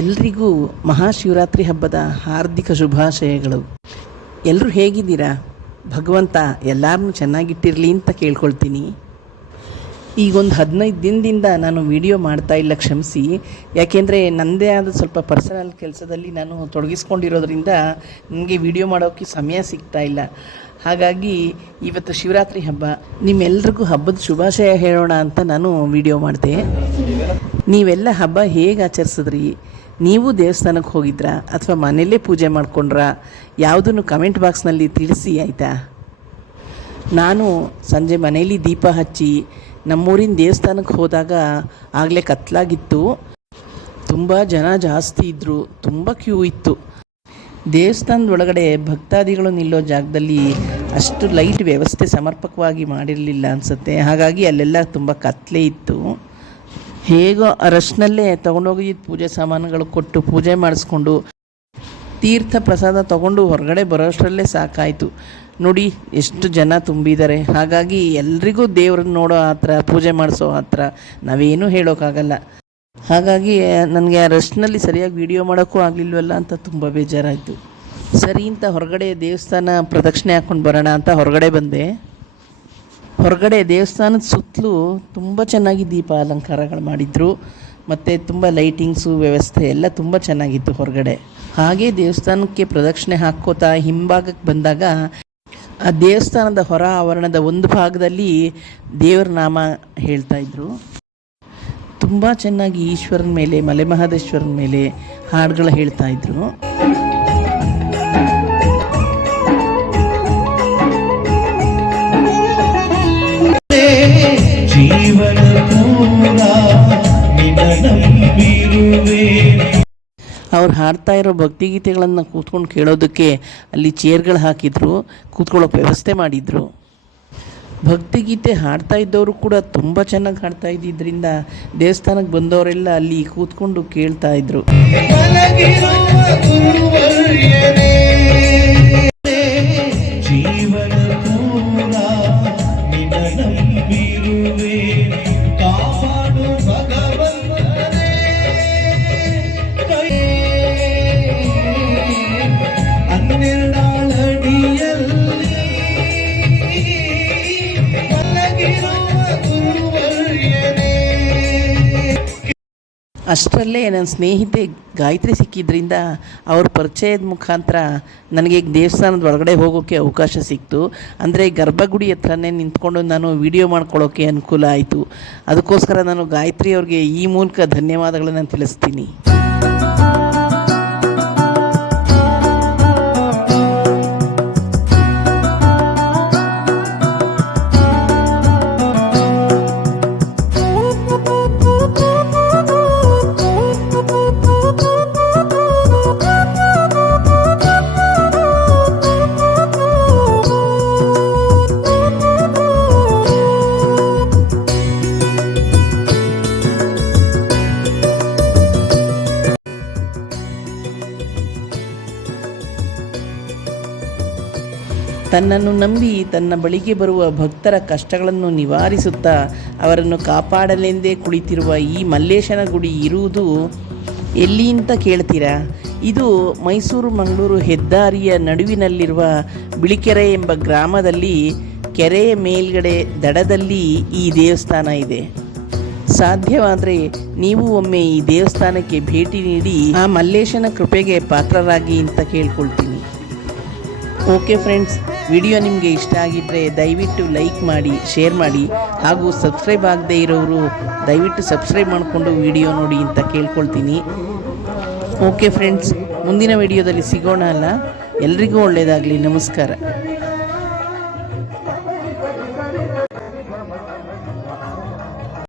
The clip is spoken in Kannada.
ಎಲ್ರಿಗೂ ಮಹಾಶಿವರಾತ್ರಿ ಹಬ್ಬದ ಹಾರ್ದಿಕ ಶುಭಾಶಯಗಳು. ಎಲ್ಲರೂ ಹೇಗಿದ್ದೀರಾ? ಭಗವಂತ ಎಲ್ಲರನ್ನೂ ಚೆನ್ನಾಗಿಟ್ಟಿರಲಿ ಅಂತ ಕೇಳ್ಕೊಳ್ತೀನಿ. ಈಗೊಂದು 15 ದಿನದಿಂದ ನಾನು ವಿಡಿಯೋ ಮಾಡ್ತಾ ಇಲ್ಲ, ಕ್ಷಮಿಸಿ. ಯಾಕೆಂದರೆ ನನ್ನದೇ ಆದ ಸ್ವಲ್ಪ ಪರ್ಸನಲ್ ಕೆಲಸದಲ್ಲಿ ನಾನು ತೊಡಗಿಸ್ಕೊಂಡಿರೋದ್ರಿಂದ ನನಗೆ ವಿಡಿಯೋ ಮಾಡೋಕ್ಕೆ ಸಮಯ ಸಿಗ್ತಾ ಇಲ್ಲ. ಹಾಗಾಗಿ ಇವತ್ತು ಶಿವರಾತ್ರಿ ಹಬ್ಬ, ನಿಮ್ಮೆಲ್ರಿಗೂ ಹಬ್ಬದ ಶುಭಾಶಯ ಹೇಳೋಣ ಅಂತ ನಾನು ವಿಡಿಯೋ ಮಾಡಿದೆ. ನೀವೆಲ್ಲ ಹಬ್ಬ ಹೇಗೆ ಆಚರಿಸಿದ್ರಿ? ನೀವು ದೇವಸ್ಥಾನಕ್ಕೆ ಹೋಗಿದ್ರಾ ಅಥವಾ ಮನೆಯಲ್ಲೇ ಪೂಜೆ ಮಾಡ್ಕೊಂಡ್ರಾ? ಯಾವುದನ್ನು ಕಮೆಂಟ್ ಬಾಕ್ಸ್ನಲ್ಲಿ ತಿಳಿಸಿ, ಆಯಿತಾ? ನಾನು ಸಂಜೆ ಮನೆಯಲ್ಲಿ ದೀಪ ಹಚ್ಚಿ ನಮ್ಮೂರಿನ ದೇವಸ್ಥಾನಕ್ಕೆ ಹೋದಾಗ ಆಗಲೇ ಕತ್ಲಾಗಿತ್ತು. ತುಂಬ ಜನ ಜಾಸ್ತಿ ಇದ್ದರು, ತುಂಬ ಕ್ಯೂ ಇತ್ತು. ದೇವಸ್ಥಾನದ ಒಳಗಡೆ ಭಕ್ತಾದಿಗಳು ನಿಲ್ಲೋ ಜಾಗದಲ್ಲಿ ಅಷ್ಟು ಲೈಟ್ ವ್ಯವಸ್ಥೆ ಸಮರ್ಪಕವಾಗಿ ಮಾಡಿರಲಿಲ್ಲ ಅನಿಸುತ್ತೆ. ಹಾಗಾಗಿ ಅಲ್ಲೆಲ್ಲ ತುಂಬ ಕತ್ಲೆ ಇತ್ತು. ಹೇಗೋ ರಶ್ನಲ್ಲೇ ತೊಗೊಂಡೋಗಿದ್ದು ಪೂಜೆ ಸಾಮಾನುಗಳು ಕೊಟ್ಟು ಪೂಜೆ ಮಾಡಿಸ್ಕೊಂಡು ತೀರ್ಥ ಪ್ರಸಾದ ತೊಗೊಂಡು ಹೊರಗಡೆ ಬರೋಷ್ಟರಲ್ಲೇ ಸಾಕಾಯಿತು. ನೋಡಿ ಎಷ್ಟು ಜನ ತುಂಬಿದ್ದಾರೆ. ಹಾಗಾಗಿ ಎಲ್ರಿಗೂ ದೇವ್ರನ್ನ ನೋಡೋ ಹತ್ರ, ಪೂಜೆ ಮಾಡಿಸೋ ಹತ್ರ ನಾವೇನೂ ಹೇಳೋಕ್ಕಾಗಲ್ಲ. ಹಾಗಾಗಿ ನನಗೆ ಆ ರಶ್ನಲ್ಲಿ ಸರಿಯಾಗಿ ವಿಡಿಯೋ ಮಾಡೋಕ್ಕೂ ಆಗಲಿಲ್ವಲ್ಲ ಅಂತ ತುಂಬ ಬೇಜಾರಾಯಿತು. ಸರಿ ಅಂತ ಹೊರಗಡೆ ದೇವಸ್ಥಾನ ಪ್ರದಕ್ಷಿಣೆ ಹಾಕ್ಕೊಂಡು ಬರೋಣ ಅಂತ ಹೊರಗಡೆ ಬಂದೆ. ಹೊರಗಡೆ ದೇವಸ್ಥಾನದ ಸುತ್ತಲೂ ತುಂಬ ಚೆನ್ನಾಗಿ ದೀಪ ಅಲಂಕಾರಗಳು ಮಾಡಿದರು ಮತ್ತು ತುಂಬ ಲೈಟಿಂಗ್ಸು ವ್ಯವಸ್ಥೆ ಎಲ್ಲ ತುಂಬ ಚೆನ್ನಾಗಿತ್ತು ಹೊರಗಡೆ. ಹಾಗೆ ದೇವಸ್ಥಾನಕ್ಕೆ ಪ್ರದಕ್ಷಿಣೆ ಹಾಕ್ಕೋತಾ ಹಿಂಭಾಗಕ್ಕೆ ಬಂದಾಗ ಆ ದೇವಸ್ಥಾನದ ಹೊರ ಆವರಣದ ಒಂದು ಭಾಗದಲ್ಲಿ ದೇವರ ನಾಮ ಹೇಳ್ತಾಯಿದ್ರು. ತುಂಬ ಚೆನ್ನಾಗಿ ಈಶ್ವರನ ಮೇಲೆ, ಮಲೆ ಮಹದೇಶ್ವರನ ಮೇಲೆ ಹಾಡುಗಳು ಹೇಳ್ತಾಯಿದ್ರು. ಅವ್ರು ಹಾಡ್ತಾ ಇರೋ ಭಕ್ತಿಗೀತೆಗಳನ್ನು ಕೂತ್ಕೊಂಡು ಕೇಳೋದಕ್ಕೆ ಅಲ್ಲಿ ಚೇರ್ಗಳು ಹಾಕಿದ್ರು, ಕೂತ್ಕೊಳ್ಳೋಕೆ ವ್ಯವಸ್ಥೆ ಮಾಡಿದರು. ಭಕ್ತಿಗೀತೆ ಹಾಡ್ತಾ ಇದ್ದವರು ಕೂಡ ತುಂಬ ಚೆನ್ನಾಗಿ ಹಾಡ್ತಾ ಇದ್ದಿದ್ದರಿಂದ ದೇವಸ್ಥಾನಕ್ಕೆ ಬಂದವರೆಲ್ಲ ಅಲ್ಲಿ ಕೂತ್ಕೊಂಡು ಕೇಳ್ತಾ ಇದ್ರು. ಅಷ್ಟರಲ್ಲೇ ನನ್ನ ಸ್ನೇಹಿತೆ ಗಾಯತ್ರಿ ಸಿಕ್ಕಿದ್ರಿಂದ ಅವ್ರ ಪರಿಚಯದ ಮುಖಾಂತರ ನನಗೆ ದೇವಸ್ಥಾನದ ಒಳಗಡೆ ಹೋಗೋಕ್ಕೆ ಅವಕಾಶ ಸಿಕ್ತು. ಅಂದರೆ ಗರ್ಭಗುಡಿ ಹತ್ರನೇ ನಿಂತ್ಕೊಂಡು ನಾನು ವಿಡಿಯೋ ಮಾಡ್ಕೊಳ್ಳೋಕ್ಕೆ ಅನುಕೂಲ ಆಯಿತು. ಅದಕ್ಕೋಸ್ಕರ ನಾನು ಗಾಯತ್ರಿ ಅವ್ರಿಗೆ ಈ ಮೂಲಕ ಧನ್ಯವಾದಗಳನ್ನು ತಿಳಿಸ್ತೀನಿ. ತನ್ನನ್ನು ನಂಬಿ ತನ್ನ ಬಳಿಗೆ ಬರುವ ಭಕ್ತರ ಕಷ್ಟಗಳನ್ನು ನಿವಾರಿಸುತ್ತಾ ಅವರನ್ನು ಕಾಪಾಡಲೆಂದೇ ಕುಳಿತಿರುವ ಈ ಮಲ್ಲೇಶನ ಗುಡಿ ಇರುವುದು ಎಲ್ಲಿ ಅಂತ ಕೇಳ್ತೀರಾ? ಇದು ಮೈಸೂರು ಮಂಗಳೂರು ಹೆದ್ದಾರಿಯ ನಡುವಿನಲ್ಲಿರುವ ಬಿಳಿಕೆರೆ ಎಂಬ ಗ್ರಾಮದಲ್ಲಿ ಕೆರೆಯ ಮೇಲ್ಗಡೆ ದಡದಲ್ಲಿ ಈ ದೇವಸ್ಥಾನ ಇದೆ. ಸಾಧ್ಯವಾದರೆ ನೀವು ಒಮ್ಮೆ ಈ ದೇವಸ್ಥಾನಕ್ಕೆ ಭೇಟಿ ನೀಡಿ ಆ ಮಲ್ಲೇಶನ ಕೃಪೆಗೆ ಪಾತ್ರರಾಗಿ ಅಂತ ಕೇಳ್ಕೊಳ್ತೀನಿ. ಓಕೆ ಫ್ರೆಂಡ್ಸ್, ವಿಡಿಯೋ ನಿಮಗೆ ಇಷ್ಟ ಆಗಿದ್ದರೆ ದಯವಿಟ್ಟು ಲೈಕ್ ಮಾಡಿ, ಶೇರ್ ಮಾಡಿ, ಹಾಗೂ ಸಬ್ಸ್ಕ್ರೈಬ್ ಆಗದೇ ಇರೋರು ದಯವಿಟ್ಟು ಸಬ್ಸ್ಕ್ರೈಬ್ ಮಾಡಿಕೊಂಡು ವಿಡಿಯೋ ನೋಡಿ ಅಂತ ಕೇಳ್ಕೊಳ್ತೀನಿ. ಓಕೆ ಫ್ರೆಂಡ್ಸ್, ಮುಂದಿನ ವಿಡಿಯೋದಲ್ಲಿ ಸಿಗೋಣ ಅಲ್ಲ. ಎಲ್ರಿಗೂ ಒಳ್ಳೆಯದಾಗಲಿ. ನಮಸ್ಕಾರ.